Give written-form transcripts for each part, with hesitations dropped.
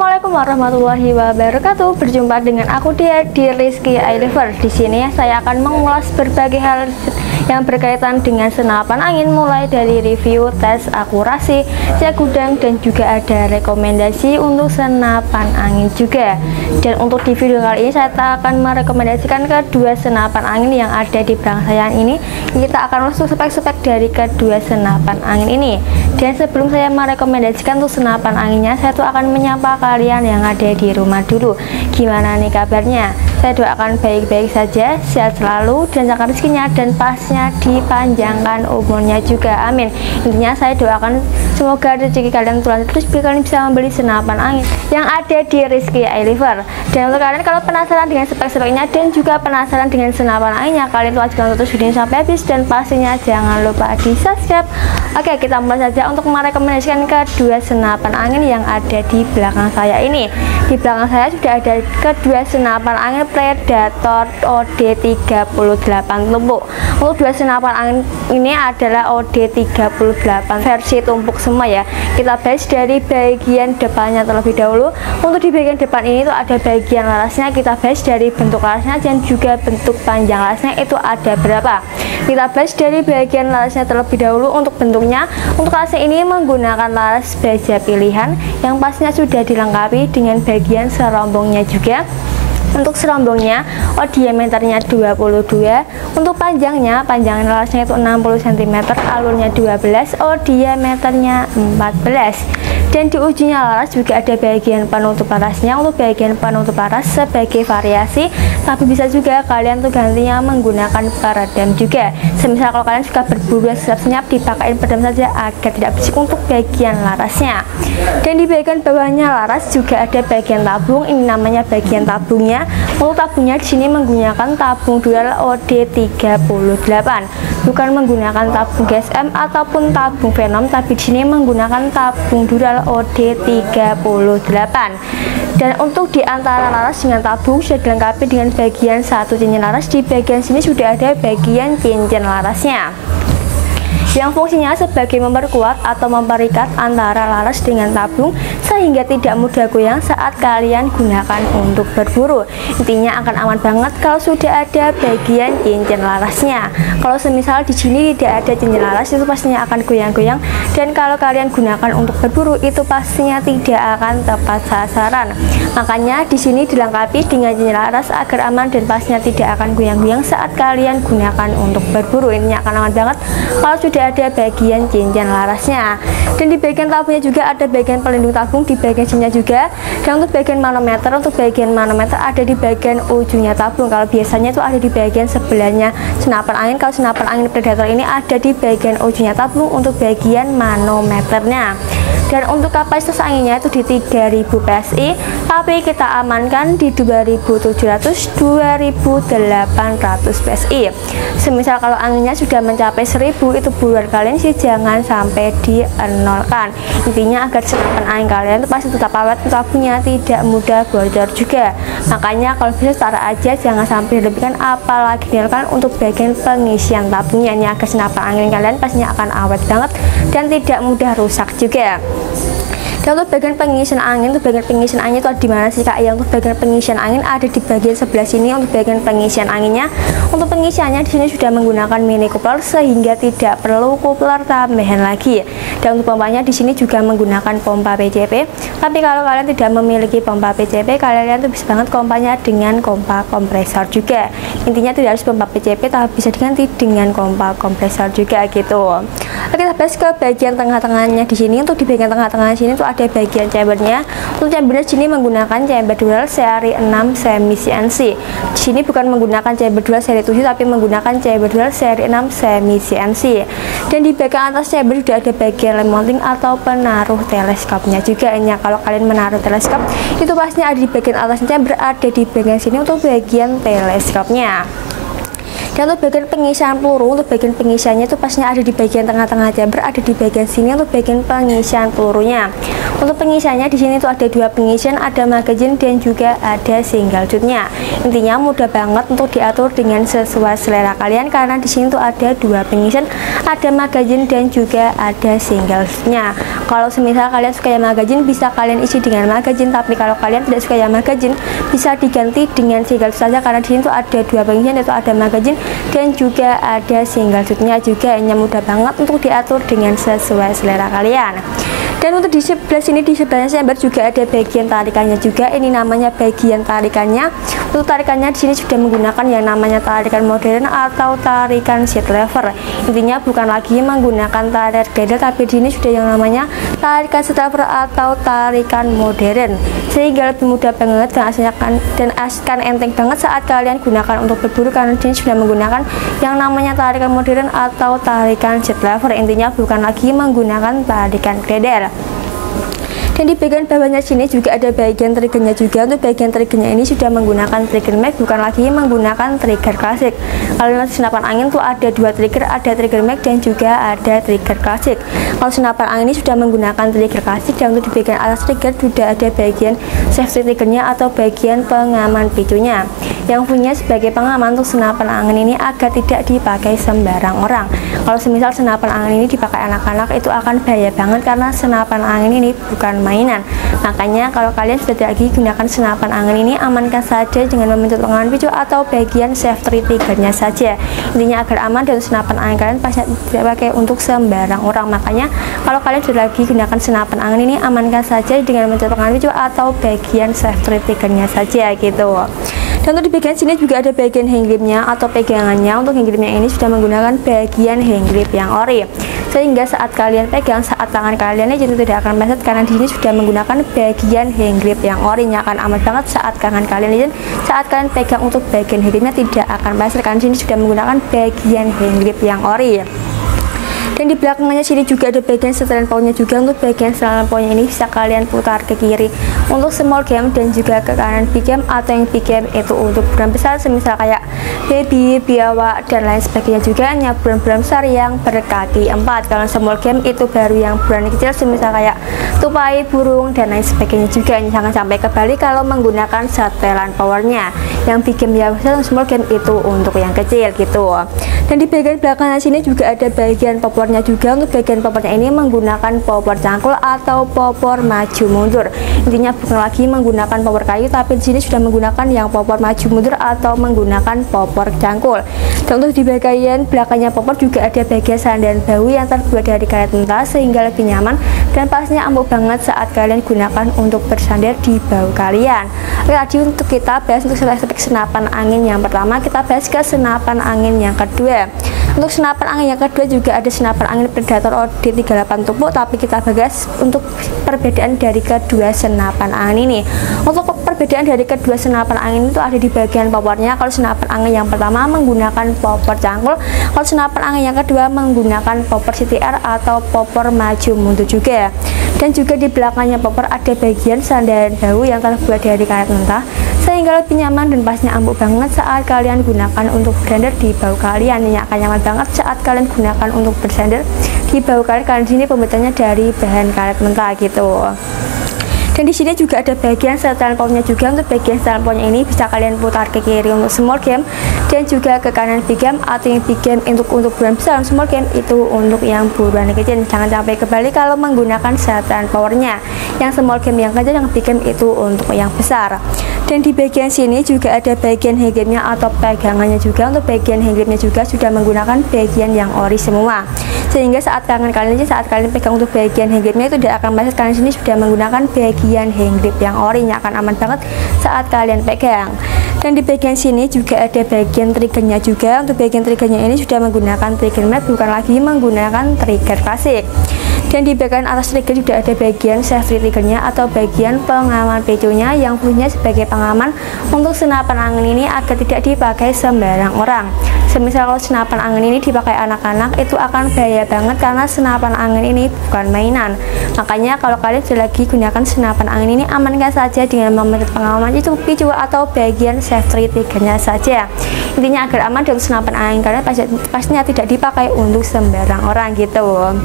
Assalamualaikum warahmatullahi wabarakatuh. Berjumpa dengan aku di Rizky iLover. Di sini saya akan mengulas berbagai hal yang berkaitan dengan senapan angin, mulai dari review, tes akurasi, cek gudang, dan juga ada rekomendasi untuk senapan angin juga. Dan untuk di video kali ini saya akan merekomendasikan kedua senapan angin yang ada di belakang saya ini. Kita akan langsung spek-spek dari kedua senapan angin ini. Dan sebelum saya merekomendasikan untuk senapan anginnya, saya tuh akan menyapa kalian yang ada di rumah dulu. Gimana nih kabarnya? Saya doakan baik-baik saja, sehat selalu, dan lancar rezekinya, dan pasnya dipanjangkan umurnya juga, amin. Intinya saya doakan semoga rezeki kalian terus biar kalian bisa membeli senapan angin yang ada di Rizky iLover. Dan untuk kalian kalau penasaran dengan spek-speknya dan juga penasaran dengan senapan anginnya, kalian wajib nonton video ini sampai habis, dan pastinya jangan lupa di subscribe. Oke, kita mulai saja untuk merekomendasikan kedua senapan angin yang ada di belakang saya ini. Di belakang saya sudah ada kedua senapan angin Predator OD38 tumpuk. Untuk dua senapan angin ini adalah OD38 versi tumpuk semua ya. Kita bahas dari bagian depannya terlebih dahulu. Untuk di bagian depan ini tuh ada bagian larasnya. Kita bahas dari bentuk larasnya dan juga bentuk panjang larasnya itu ada berapa. Kita bahas dari bagian larasnya terlebih dahulu. Untuk bentuknya, untuk larasnya ini menggunakan laras baja pilihan yang pastinya sudah dilengkapi dengan bagian serombongnya juga. Untuk serombongnya, diameternya 22, untuk panjang larasnya itu 60 cm, alurnya 12, diameternya 14. Dan di ujungnya laras juga ada bagian penutup larasnya. Untuk bagian penutup laras sebagai variasi, tapi bisa juga kalian tuh gantinya menggunakan peredam juga. Semisal kalau kalian suka berburu senyap, dipakai peredam saja agar tidak berisik untuk bagian larasnya. Dan di bagian bawahnya laras juga ada bagian tabung, ini namanya bagian tabungnya. Untuk tabungnya di sini menggunakan tabung dual OD38, bukan menggunakan tabung GSM ataupun tabung Venom, tapi di sini menggunakan tabung dual OD38. Dan untuk di antara laras dengan tabung sudah dilengkapi dengan bagian satu cincin laras. Di bagian sini sudah ada bagian cincin larasnya yang fungsinya sebagai memperkuat atau memperikat antara laras dengan tabung sehingga tidak mudah goyang saat kalian gunakan untuk berburu. Intinya akan aman banget kalau sudah ada bagian cincin larasnya. Kalau semisal di sini tidak ada cincin laras, itu pastinya akan goyang-goyang, dan kalau kalian gunakan untuk berburu itu pastinya tidak akan tepat sasaran. Makanya di sini dilengkapi dengan cincin laras agar aman dan pastinya tidak akan goyang-goyang saat kalian gunakan untuk berburu. Intinya akan aman banget kalau sudah ada bagian cincin larasnya. Dan di bagian tabungnya juga ada bagian pelindung tabung di bagian sininya juga. Dan untuk bagian manometer, ada di bagian ujungnya tabung. Kalau biasanya itu ada di bagian sebelahnya senapan angin. Kalau senapan angin Predator ini ada di bagian ujungnya tabung untuk bagian manometernya. Dan untuk kapasitas anginnya itu di 3000 PSI, tapi kita amankan di 2700-2800 PSI. Semisal kalau anginnya sudah mencapai 1000, itu buruan kalian sih jangan sampai di-nolkan. Intinya agar senapan angin kalian itu pasti tetap awet, tabungnya tidak mudah bocor juga. Makanya kalau bisa setara aja, jangan sampai dilebihkan, apalagi dinolkan untuk bagian pengisian tabungnya. Ini agar senapan angin kalian pastinya akan awet banget dan tidak mudah rusak juga. Dan untuk bagian pengisian angin, itu ada di mana sih Kak? Yang untuk bagian pengisian angin ada di bagian sebelah sini. Untuk bagian pengisian anginnya, untuk pengisiannya di sini sudah menggunakan mini coupler sehingga tidak perlu coupler tambahan lagi. Dan untuk pompanya di sini juga menggunakan pompa PCP. Tapi kalau kalian tidak memiliki pompa PCP, kalian tuh bisa banget pompanya dengan pompa kompresor juga. Intinya tidak harus pompa PCP, tapi bisa diganti dengan pompa kompresor juga gitu. Oke, kita bahas ke bagian tengah-tengahnya di sini. Untuk di bagian tengah-tengah sini tuh ada bagian chambernya. Untuk chambernya sini menggunakan chamber dual seri 6 semi CNC. Di sini bukan menggunakan chamber dual seri 7, tapi menggunakan chamber dual seri 6 semi CNC. Dan di bagian atas chamber sudah ada bagian lem mounting atau penaruh teleskopnya juga. Ini kalau kalian menaruh teleskop itu pastinya ada di bagian atas chamber, ada di bagian sini untuk bagian teleskopnya. Dan untuk bagian pengisian peluru, untuk bagian pengisiannya itu pastinya ada di bagian tengah-tengah chamber, ada di bagian sini untuk bagian pengisian pelurunya. Untuk pengisiannya di sini tuh ada dua pengisian, ada magazine dan juga ada single shootnya. Intinya mudah banget untuk diatur dengan sesuai selera kalian, karena di sini tuh ada dua pengisian, ada magazine dan juga ada single shootnya. Kalau semisal kalian suka yang magazine, bisa kalian isi dengan magazine, tapi kalau kalian tidak suka yang magazine, bisa diganti dengan single shoot saja, karena di sini tuh ada dua pengisian, yaitu ada magazine dan juga ada single shootnya juga. Yang mudah banget untuk diatur dengan sesuai selera kalian. Dan untuk di sebelah sini, di sebelahnya chamber juga ada bagian tarikannya juga. Ini namanya bagian tarikannya. Untuk tarikannya di sini sudah menggunakan yang namanya tarikan modern atau tarikan seat lever. Intinya bukan lagi menggunakan tarikan glider, tapi di sini sudah yang namanya tarikan seat lever atau tarikan modern, sehingga lebih mudah banget dan akan enteng banget saat kalian gunakan untuk berburu, karena di sini sudah menggunakan yang namanya tarikan modern atau tarikan seat lever. Intinya bukan lagi menggunakan tarikan glider. Dan di bagian bawahnya sini juga ada bagian triggernya juga. Untuk bagian triggernya ini sudah menggunakan trigger mag, bukan lagi menggunakan trigger klasik. Kalau nanti senapan angin tuh ada dua trigger, ada trigger mag dan juga ada trigger klasik. Kalau senapan angin ini sudah menggunakan trigger klasik, dan untuk di bagian atas trigger sudah ada bagian safety triggernya atau bagian pengaman picunya, yang punya sebagai pengaman untuk senapan angin ini agar tidak dipakai sembarang orang. Kalau semisal senapan angin ini dipakai anak-anak, itu akan bahaya banget, karena senapan angin ini bukan mainan. Makanya kalau kalian sudah tidak lagi gunakan senapan angin ini, amankan saja dengan memencet pengaman picu atau bagian safety triggernya saja. Intinya agar aman, dan senapan angin kalian pasti tidak pakai untuk sembarang orang. Makanya kalau kalian sudah lagi gunakan senapan angin ini, amankan saja dengan memencet pengaman picu atau bagian safety triggernya saja gitu. Dan untuk di bagian sini juga ada bagian hand gripnya atau pegangannya. Untuk hand gripnya ini sudah menggunakan bagian hand grip yang ori, sehingga saat kalian pegang, saat tangan kalian itu tidak akan meleset, karena di sini sudah menggunakan bagian hand grip yang ori. Akan aman banget saat tangan kalian saat kalian pegang untuk bagian hand gripnya tidak akan meleset, karena di sini sudah menggunakan bagian hand grip yang ori. Dan di belakangnya sini juga ada bagian setelan pouchnya juga. Untuk bagian setelan pouchnya ini bisa kalian putar ke kiri untuk small game, dan juga ke kanan big game, atau yang big game itu untuk brand besar semisal kayak baby, biawak dan lain sebagainya, juga hanya brand-brand besar yang berkaki 4. Kalau small game itu baru yang brand kecil semisal kayak tupai, burung dan lain sebagainya juga. Jangan sampai kebalik kalau menggunakan setelan powernya. Yang big game ya small game itu untuk yang kecil gitu. Dan di bagian belakangnya sini juga ada bagian popornya juga. Untuk bagian popornya ini menggunakan popor cangkul atau popor maju mundur. Intinya bukan lagi menggunakan popor kayu, tapi di sini sudah menggunakan yang popor maju mundur atau menggunakan popor cangkul. Dan untuk di bagian belakangnya popor juga ada bagian sandaran bahu yang terbuat dari karet mentah, sehingga lebih nyaman dan pastinya empuk banget saat kalian gunakan untuk bersandar di bahu kalian. Oke, tadi untuk kita bahas untuk spek senapan angin yang pertama, kita bahas ke senapan angin yang kedua. Untuk senapan angin yang kedua juga ada senapan angin Predator OD38 tumpuk, tapi kita bahas untuk perbedaan dari kedua senapan angin ini. Untuk perbedaan dari kedua senapan angin itu ada di bagian popornya. Kalau senapan angin yang pertama menggunakan popor cangkul, kalau senapan angin yang kedua menggunakan popor CTR atau popor maju mundur juga. Dan juga di belakangnya popor ada bagian sandaran bahu yang terbuat dari karet mentah, sehingga lebih nyaman dan pastinya empuk banget saat kalian gunakan untuk bersandar di bahu kalian. Ini akan nyaman banget saat kalian gunakan untuk bersandar di bahu kalian, karena di sini pembuatannya dari bahan karet mentah gitu. Dan di sini juga ada bagian setelan pouchnya juga. Untuk bagian setelan pouchnya ini bisa kalian putar ke kiri untuk small game, dan juga ke kanan big game, atau yang big game untuk buruan besar, small game itu untuk yang buruan kecil. Jangan sampai kebalik kalau menggunakan setelan powernya. Yang small game yang kecil, yang big game itu untuk yang besar. Dan di bagian sini juga ada bagian hand gripnya atau pegangannya juga. Untuk bagian hand gripnya juga sudah menggunakan bagian yang ori semua, sehingga saat tangan kalian saat kalian pegang untuk bagian hand gripnya itu tidak akan meleset, karena sini sudah menggunakan bagian hand grip yang ori, akan aman banget saat kalian pegang. Dan di bagian sini juga ada bagian triggernya juga. Untuk bagian triggernya ini sudah menggunakan trigger mag, bukan lagi menggunakan trigger klasik. Dan di bagian atas trigger juga ada bagian safety triggernya atau bagian pengaman picunya, yang punya sebagai pengaman untuk senapan angin ini agar tidak dipakai sembarang orang, Semisal kalau senapan angin ini dipakai anak-anak itu akan bahaya banget karena senapan angin ini bukan mainan. Makanya kalau kalian sudah lagi gunakan senapan angin ini, amankan saja dengan memencet pengaman itu picu atau bagian safety triggernya saja. Intinya agar aman dari senapan angin karena pastinya tidak dipakai untuk sembarang orang gitu.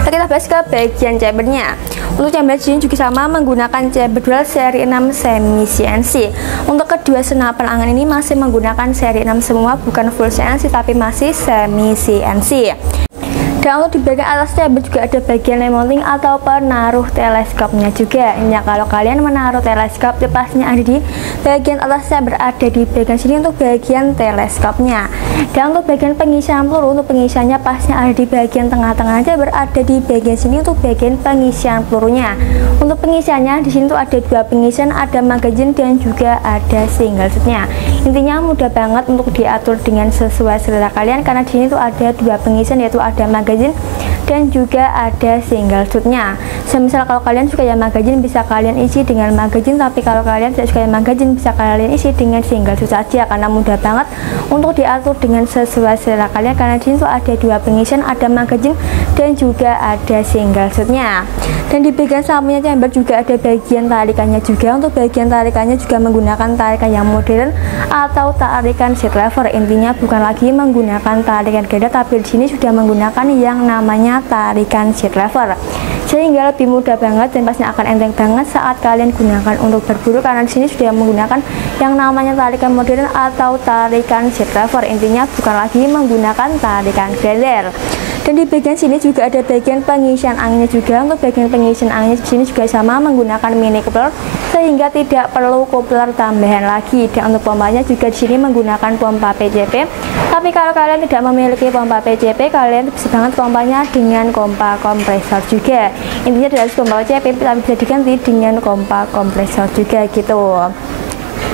Kita bahas ke bagian chambernya. Untuk chamber ini juga sama, menggunakan chamber dual seri 6 semi CNC. Untuk kedua senapan angin ini masih menggunakan seri 6 semua, bukan full CNC tapi masih semi CNC. Dan untuk di bagian atas chamber juga ada bagian mounting atau penaruh teleskopnya juga. Ini kalau kalian menaruh teleskop, pastinya ada di bagian atas chamber, ada di bagian sini untuk bagian teleskopnya. Dan untuk bagian pengisian peluru, untuk pengisiannya pastinya ada di bagian tengah-tengah chamber, ada di bagian sini untuk bagian pengisian pelurunya. Untuk pengisiannya di sini tuh ada dua pengisian, ada magazine dan juga ada single shotnya. Intinya mudah banget untuk diatur dengan sesuai selera kalian karena di sini tuh ada dua pengisian, yaitu ada magazine dan juga ada single shotnya. Semisal kalau kalian suka yang magazine bisa kalian isi dengan magazine, tapi kalau kalian tidak suka yang magazine bisa kalian isi dengan single shot saja karena mudah banget untuk diatur dengan sesuai selera kalian karena di sini tuh ada dua pengisian, ada magazine dan juga ada single shotnya. Dan di bagian sampingnya chamber juga ada bagian tarikannya juga. Untuk bagian tarikannya juga menggunakan tarikan yang modern atau tarikan seat lever. Intinya bukan lagi menggunakan tarikan ganda, tapi di sini sudah menggunakan yang namanya tarikan seat lever, sehingga lebih mudah banget dan pastinya akan enteng banget saat kalian gunakan untuk berburu karena di sini sudah menggunakan yang namanya tarikan modern atau tarikan seat lever. Intinya bukan lagi menggunakan tarikan grinder. Dan di bagian sini juga ada bagian pengisian anginnya juga. Untuk bagian pengisian anginnya di sini juga sama menggunakan mini coupler sehingga tidak perlu coupler tambahan lagi. Dan untuk pompanya juga di sini menggunakan pompa PCP. Tapi kalau kalian tidak memiliki pompa PCP, kalian bisa banget pompanya dengan pompa kompresor juga. Intinya dari pompa PCP tapi bisa diganti dengan pompa kompresor juga gitu.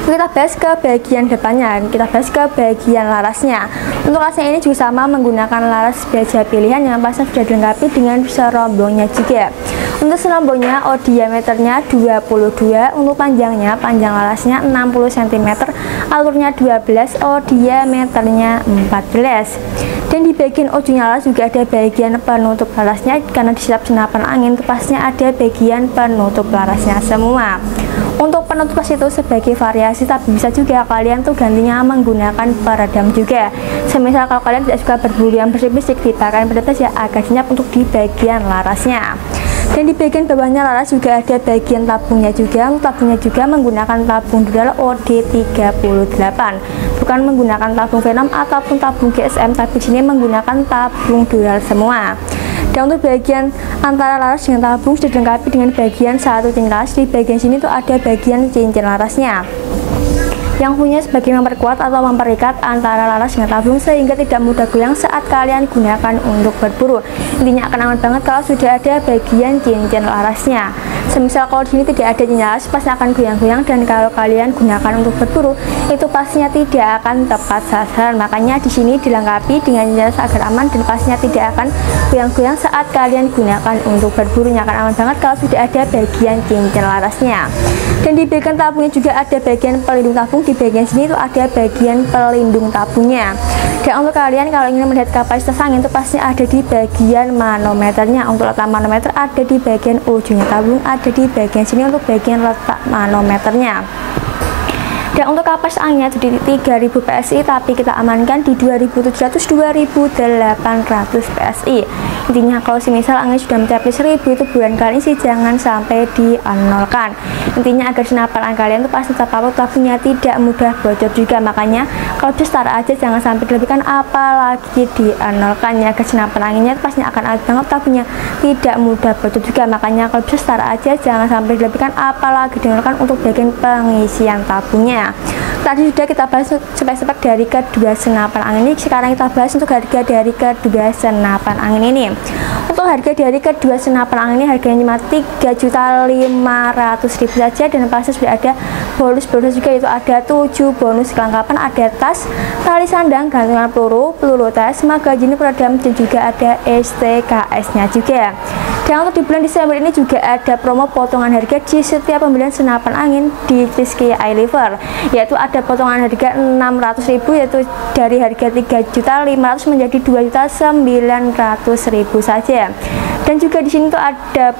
Kita bahas ke bagian depannya, kita bahas ke bagian larasnya. Untuk larasnya ini juga sama menggunakan laras baja pilihan yang pasti sudah dilengkapi dengan serombongnya juga. Untuk serombongnya diameternya 22, untuk panjang larasnya 60 cm, alurnya 12, diameternya 14. Dan di bagian ujungnya laras juga ada bagian penutup larasnya karena di setiap senapan angin itu pastinya ada bagian penutup larasnya semua. Untuk penutup las itu sebagai variasi, tapi bisa juga kalian tuh gantinya menggunakan peredam juga. Semisal kalau kalian tidak suka berburu yang bersih-bersih, dipakai peredam ya agak senyap untuk di bagian larasnya. Dan di bagian bawahnya laras juga ada bagian tabungnya juga. Untuk tabungnya juga menggunakan tabung dual OD38, bukan menggunakan tabung Venom ataupun tabung GSM, tapi sini menggunakan tabung dual semua. Dan untuk bagian antara laras dengan tabung sudah dilengkapi dengan bagian satu cincin laras. Di bagian sini tuh ada bagian cincin larasnya yang punya sebagai memperkuat atau memperikat antara laras dengan tabung sehingga tidak mudah goyang saat kalian gunakan untuk berburu. Intinya akan aman banget kalau sudah ada bagian cincin larasnya. Semisal kalau di sini tidak ada cincin laras, pasti akan goyang-goyang, dan kalau kalian gunakan untuk berburu itu pastinya tidak akan tepat sasaran. Makanya di sini dilengkapi dengan cincin laras agar aman dan pastinya tidak akan goyang-goyang saat kalian gunakan untuk berburu. Akan aman banget kalau sudah ada bagian cincin larasnya. Dan di bagian tabungnya juga ada bagian pelindung tabung. Di bagian sini itu ada bagian pelindung tabungnya. Dan untuk kalian kalau ingin melihat kapasitas angin itu pasti ada di bagian manometernya. Untuk letak manometer ada di bagian ujungnya tabung, ada di bagian sini untuk bagian letak manometernya. Dan untuk kapasitas anginnya itu di 3000 PSI, tapi kita amankan di 2700-2800 PSI. Intinya kalau semisal angin sudah mencapai 1000 itu bulan kali sih jangan sampai dianolkan. Intinya agar senapan angin kalian itu pasti terpaut, tabungnya tidak mudah bocor juga. Makanya kalau start aja jangan sampai dilebihkan apalagi dianolkan ya, agar senapan anginnya pasti akan agak banget tabungnya tidak mudah bocor juga. Makanya kalau start aja jangan sampai dilebihkan apalagi dianolkan untuk bagian pengisian tabungnya. Tadi sudah kita bahas spek-spek dari kedua senapan angin ini. Sekarang kita bahas untuk harga dari kedua senapan angin ini. Untuk harga dari kedua senapan angin ini harganya cuma 3.500.000 saja, dan pasti sudah ada bonus-bonus juga, yaitu ada 7 bonus kelengkapan, ada tas, tali sandang, gantungan peluru, peluru tes, magazine, peredam, dan juga ada STKS nya juga. Dan untuk di bulan Desember ini juga ada promo potongan harga di setiap pembelian senapan angin di Rizky iLever, yaitu ada potongan harga 600.000, yaitu dari harga 3.500.000 menjadi 2.900.000 saja. Dan juga di sini tuh ada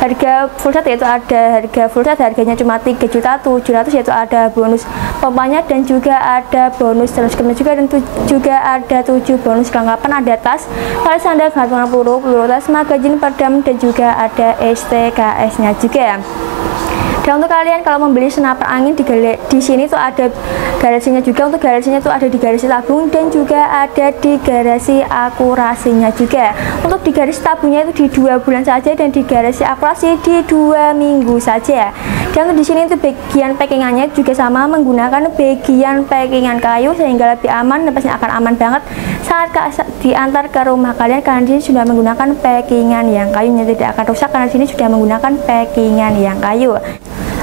harga full set, yaitu ada harga full set harganya cuma 3.700.000, yaitu ada bonus pompanya dan juga ada bonus terus juga, dan juga ada 7 bonus kelengkapan, ada tas, tali sandal, gantungan peluru tas, magazin, pedang, dan juga ada STKS nya juga. Dan untuk kalian kalau membeli senapan angin di sini tuh ada garasinya juga. Untuk garasinya tuh ada di garasi tabung dan juga ada di garasi akurasinya juga. Untuk di garasi tabungnya itu di 2 bulan saja dan di garasi akurasi di 2 minggu saja. Dan untuk di sini itu bagian packingannya juga sama, menggunakan bagian packingan kayu sehingga lebih aman dan pastinya akan aman banget saat diantar ke rumah kalian, karena di sini sudah menggunakan packingan yang kayunya tidak akan rusak karena di sini sudah menggunakan packingan yang kayu.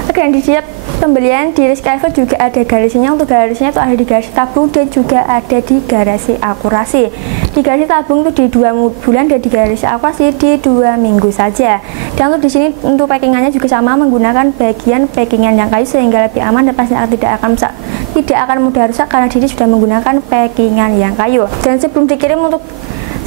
Oke, di setiap pembelian di Rizky iLever juga ada garasinya. Untuk garasinya itu ada di garasi tabung dan juga ada di garasi akurasi. Di garasi tabung itu di 2 bulan dan di garasi akurasi di 2 minggu saja. Dan untuk di sini untuk packingannya juga sama, menggunakan bagian packingan yang kayu sehingga lebih aman dan pastinya tidak akan mudah rusak karena di sini sudah menggunakan packingan yang kayu. Dan sebelum dikirim untuk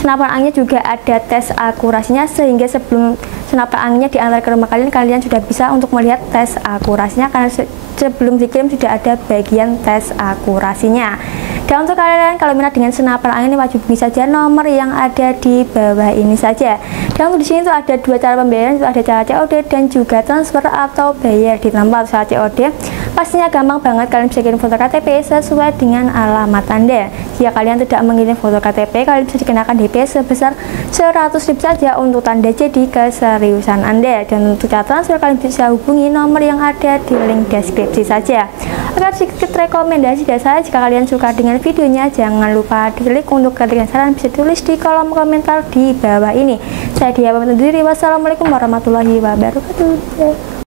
senapan anginnya juga ada tes akurasinya, sehingga sebelum senapan anginnya diantar ke rumah kalian sudah bisa untuk melihat tes akurasinya, karena sebelum dikirim sudah ada bagian tes akurasinya. Dan untuk kalian kalau minat dengan senapan angin ini wajib hubungi saja nomor yang ada di bawah ini saja. Dan untuk di sini tuh ada 2 cara pembayaran, itu ada cara COD dan juga transfer atau bayar di tempat. Cara COD pastinya gampang banget, kalian bisa kirim foto KTP sesuai dengan alamat Anda. Jika kalian tidak mengirim foto KTP, kalian bisa dikenakan DP sebesar 100.000 saja untuk tanda jadi keseriusan Anda. Dan untuk cara transfer kalian bisa hubungi nomor yang ada di link deskripsi saja. Oke, sedikit rekomendasi dari saya, jika kalian suka dengan videonya jangan lupa di-like. Untuk kalian saran bisa tulis di kolom komentar di bawah ini. Saya Dia pamit undur diri. Wassalamualaikum warahmatullahi wabarakatuh.